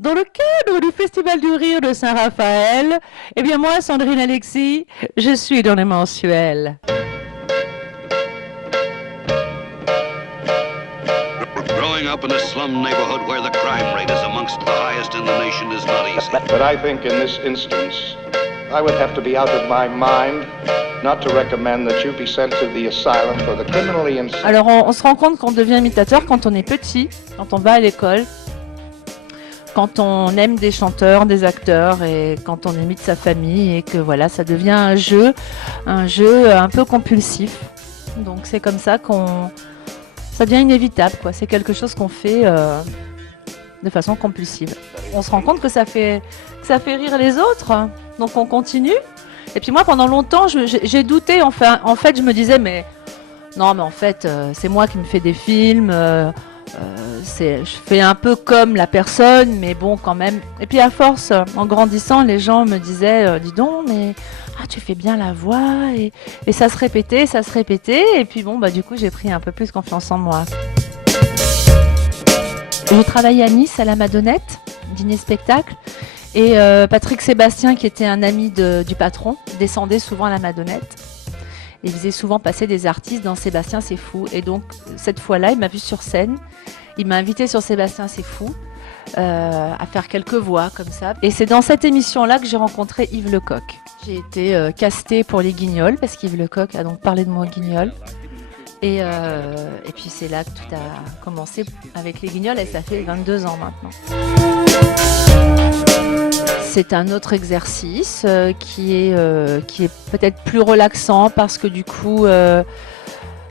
Dans le cadre du Festival du Rire de Saint-Raphaël, eh bien moi, Sandrine Alexis, je suis dans les mensuels. Growing up in a slum neighborhood where the crime rate is amongst the highest in the nation is not easy. But I think in this instance, I would have to be out of my mind not to recommend that you be sent to the asylum for the criminally insane. Alors on se rend compte qu'on devient imitateur quand on est petit, quand on va à l'école, quand on aime des chanteurs, des acteurs et quand on imite sa famille et que voilà, ça devient un jeu un peu compulsif. Donc c'est comme ça ça devient inévitable, quoi. C'est quelque chose qu'on fait de façon compulsive. On se rend compte que ça fait rire les autres, donc on continue. Et puis moi, pendant longtemps, j'ai douté. En fait, je me disais, mais en fait, c'est moi qui me fais des films. Je fais un peu comme la personne, mais bon, quand même. Et puis à force, en grandissant, les gens me disaient, dis donc, mais tu fais bien la voix. Et ça se répétait. Et puis bon, du coup, j'ai pris un peu plus confiance en moi. J'ai travaillé à Nice, à la Madonnette, dîner-spectacle. Et Patrick Sébastien, qui était un ami du patron, descendait souvent à la Madonnette. Il faisait souvent passer des artistes dans Sébastien C'est Fou. Et donc, cette fois-là, il m'a vu sur scène. Il m'a invité sur Sébastien C'est Fou à faire quelques voix comme ça. Et c'est dans cette émission-là que j'ai rencontré Yves Lecoq. J'ai été castée pour Les Guignols, parce qu'Yves Lecoq a donc parlé de mon Guignol. Et puis c'est là que tout a commencé avec Les Guignols et ça fait 22 ans maintenant. C'est un autre exercice qui est peut-être plus relaxant parce que du coup,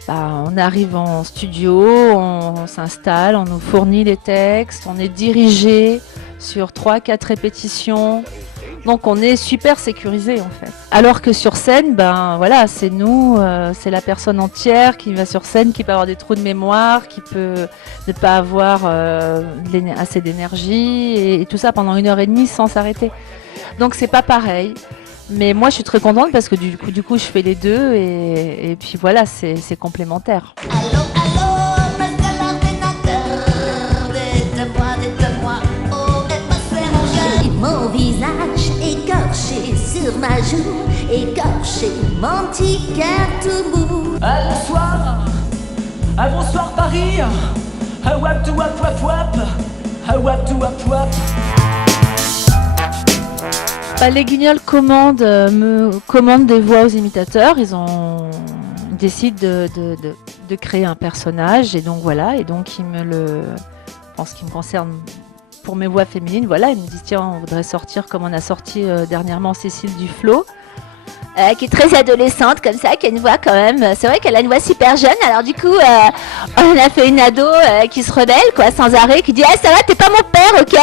on arrive en studio, on s'installe, on nous fournit les textes, on est dirigé sur 3-4 répétitions. Donc on est super sécurisé en fait. Alors que sur scène, c'est nous, c'est la personne entière qui va sur scène, qui peut avoir des trous de mémoire, qui peut ne pas avoir assez d'énergie et tout ça pendant 1h30 sans s'arrêter. Donc c'est pas pareil. Mais moi je suis très contente parce que du coup je fais les deux et puis voilà, c'est complémentaire. Allô, monsieur l'ordinateur, dites-moi, où est passé mon cœur? Mon visage écorché sur ma joue, écorché, mon petit cœur tout bout. Bonsoir, bonsoir Paris, wap to wap wap wap, wap to wap wap. Les Guignols me commandent des voix aux imitateurs. Ils décident de créer un personnage et donc voilà. Et donc en ce qui me concerne, pour mes voix féminines, voilà, ils me disent tiens, on voudrait sortir comme on a sorti dernièrement Cécile Duflot. Qui est très adolescente comme ça, qui a une voix quand même, c'est vrai qu'elle a une voix super jeune, alors du coup on a fait une ado qui se rebelle quoi, sans arrêt, qui dit ah ça va, t'es pas mon père, ok?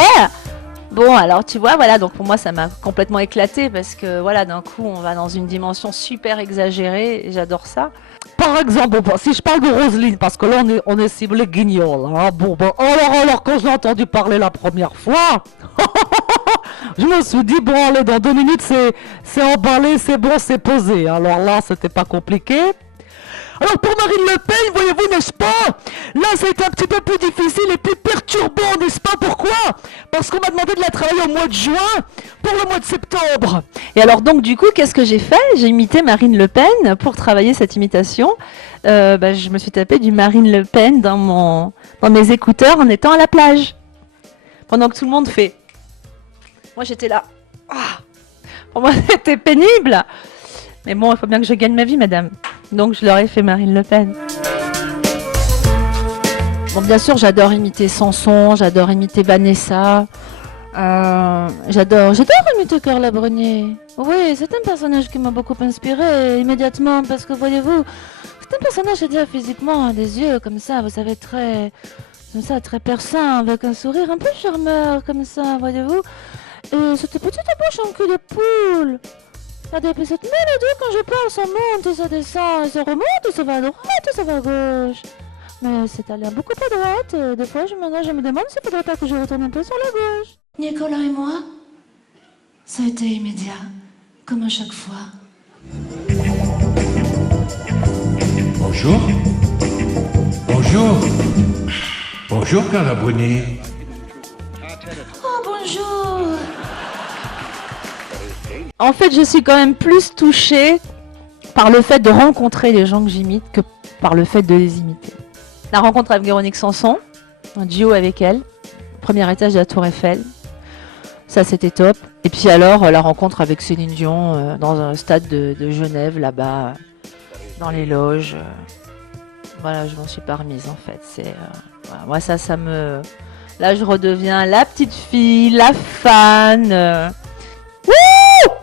Bon alors tu vois, voilà, donc pour moi ça m'a complètement éclaté parce que voilà, d'un coup on va dans une dimension super exagérée et j'adore ça. Par exemple, si je parle de Roselyne, parce que là on est ciblé Guignol, hein, alors quand je l'ai entendu parler la première fois, je me suis dit bon allez, dans 2 minutes c'est emballé, c'est bon, c'est posé. Alors là c'était pas compliqué. Alors pour Marine Le Pen, voyez-vous, n'est-ce pas? Là ça a été un petit peu plus difficile et plus perturbant, n'est-ce pas? Pourquoi? Parce qu'on m'a demandé de la travailler au mois de juin pour le mois de septembre. Et alors donc du coup, qu'est-ce que j'ai fait? J'ai imité Marine Le Pen pour travailler cette imitation. Je me suis tapé du Marine Le Pen dans mes écouteurs en étant à la plage. Pendant que tout le monde fait. Moi j'étais là. Pour moi c'était pénible. Mais bon, il faut bien que je gagne ma vie, madame. Donc je leur ai fait Marine Le Pen. Bon, bien sûr, j'adore imiter Samson, j'adore imiter Vanessa. J'adore imiter Carla Bruni. Oui, c'est un personnage qui m'a beaucoup inspiré immédiatement parce que, voyez-vous, c'est un personnage, je dirais, physiquement, des yeux comme ça, vous savez, très perçant, avec un sourire un peu charmeur comme ça, voyez-vous. Et cette petite bouche en cul de poule. Regardez, puis cette mélodie, quand je parle, ça monte, ça descend, ça remonte, ça va à droite, ça va à gauche. Mais c'est allé beaucoup à droite, des fois je me demande s'il ne faudrait pas que je retourne un peu sur la gauche. Nicolas et moi, ça a été immédiat, comme à chaque fois. Bonjour. Bonjour. Bonjour, Carla Bruni. Oh, Bonjour. En fait, je suis quand même plus touchée par le fait de rencontrer les gens que j'imite que par le fait de les imiter. La rencontre avec Véronique Sanson, un duo avec elle, premier étage de la Tour Eiffel, ça c'était top. Et puis alors, la rencontre avec Céline Dion dans un stade de Genève, là-bas, dans les loges. Voilà, je m'en suis pas remise en fait. Voilà, moi ça me... Là, je redeviens la petite fille, la fan. Wouh!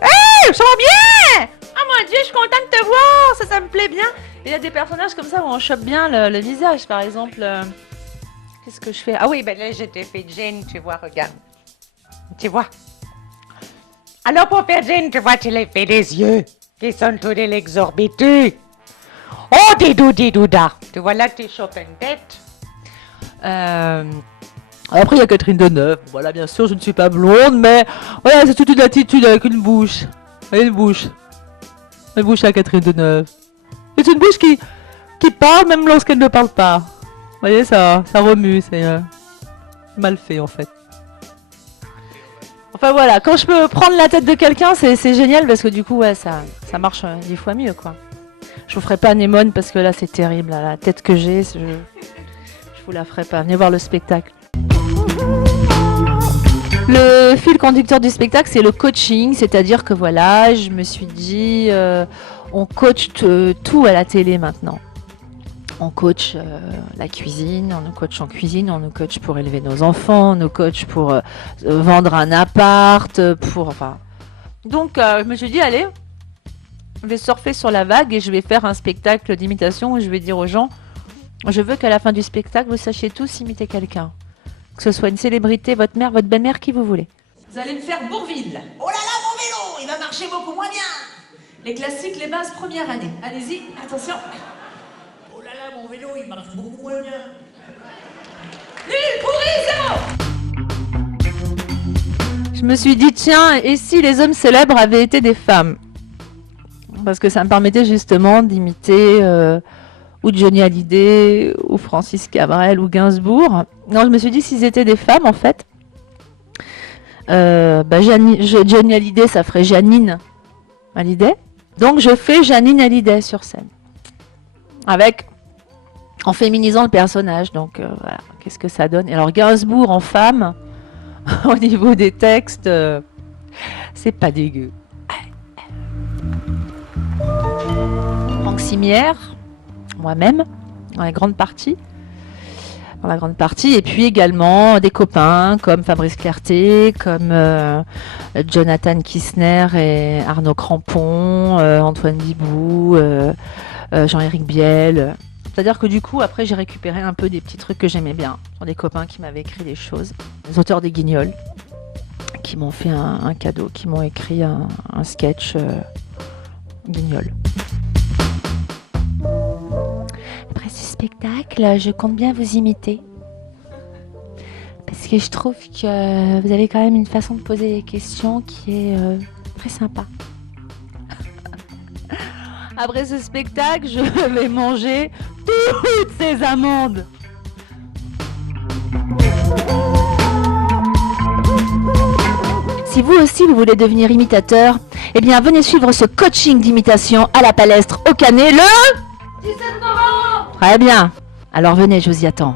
Hey, ça va bien! Oh mon Dieu, je suis contente de te voir, ça me plaît bien. Il y a des personnages comme ça où on chope bien le visage, par exemple. Qu'est-ce que je fais? Ah oui, ben là, je t'ai fait Jane, tu vois, regarde. Tu vois? Alors, pour faire Jane, tu vois, tu l'as fait des yeux qui sont tous des exorbités. Oh, des doudis-doudas. Tu vois, là, tu chopes une tête. Après, il y a Catherine Deneuve. Voilà, bien sûr, je ne suis pas blonde, mais voilà, c'est toute une attitude avec une bouche. Une bouche. Une bouche à Catherine Deneuve. C'est une bouche qui parle même lorsqu'elle ne parle pas. Vous voyez, ça remue, c'est mal fait en fait. Enfin voilà, quand je peux prendre la tête de quelqu'un, c'est génial parce que du coup, ouais, ça marche 10 fois mieux, quoi. Je vous ferai pas Anémone parce que là, c'est terrible. Là, la tête que j'ai, je vous la ferai pas. Venez voir le spectacle. Le fil conducteur du spectacle, c'est le coaching, c'est-à-dire que voilà, je me suis dit, on coach tout à la télé maintenant. On coach la cuisine, on nous coach en cuisine, on nous coach pour élever nos enfants, on nous coach pour vendre un appart, enfin. Donc, je me suis dit, allez, je vais surfer sur la vague et je vais faire un spectacle d'imitation où je vais dire aux gens, je veux qu'à la fin du spectacle, vous sachiez tous imiter quelqu'un. Que ce soit une célébrité, votre mère, votre belle-mère, qui vous voulez. Vous allez me faire Bourville. Oh là là, mon vélo, il va marcher beaucoup moins bien. Les classiques, les bases, première année. Allez-y, attention. Oh là là, mon vélo, il marche beaucoup moins bien. Nul, pourri, zéro. Je me suis dit, tiens, et si les hommes célèbres avaient été des femmes? Parce que ça me permettait justement d'imiter ou Johnny Hallyday, ou Francis Cabrel, ou Gainsbourg. Non, je me suis dit, s'ils étaient des femmes, en fait, Johnny Hallyday, ça ferait Janine Hallyday. Donc, je fais Janine Hallyday sur scène. En féminisant le personnage. Donc, voilà, qu'est-ce que ça donne? Et alors, Gainsbourg en femme, au niveau des textes, c'est pas dégueu. Franck Simière, moi-même, dans la grande partie, et puis également des copains comme Fabrice Clerté, comme Jonathan Kissner et Arnaud Crampon, Antoine Bibou, Jean-Éric Biel. C'est-à-dire que du coup, après, j'ai récupéré un peu des petits trucs que j'aimais bien. Ce sont des copains qui m'avaient écrit des choses, les auteurs des Guignols, qui m'ont fait un cadeau, qui m'ont écrit un sketch Guignol. Après ce spectacle, je compte bien vous imiter. Parce que je trouve que vous avez quand même une façon de poser des questions qui est très sympa. Après ce spectacle, je vais manger toutes ces amandes. Si vous aussi vous voulez devenir imitateur, eh bien venez suivre ce coaching d'imitation à la Palestre au Canet le 17 novembre. Très bien. Alors venez, je vous y attends.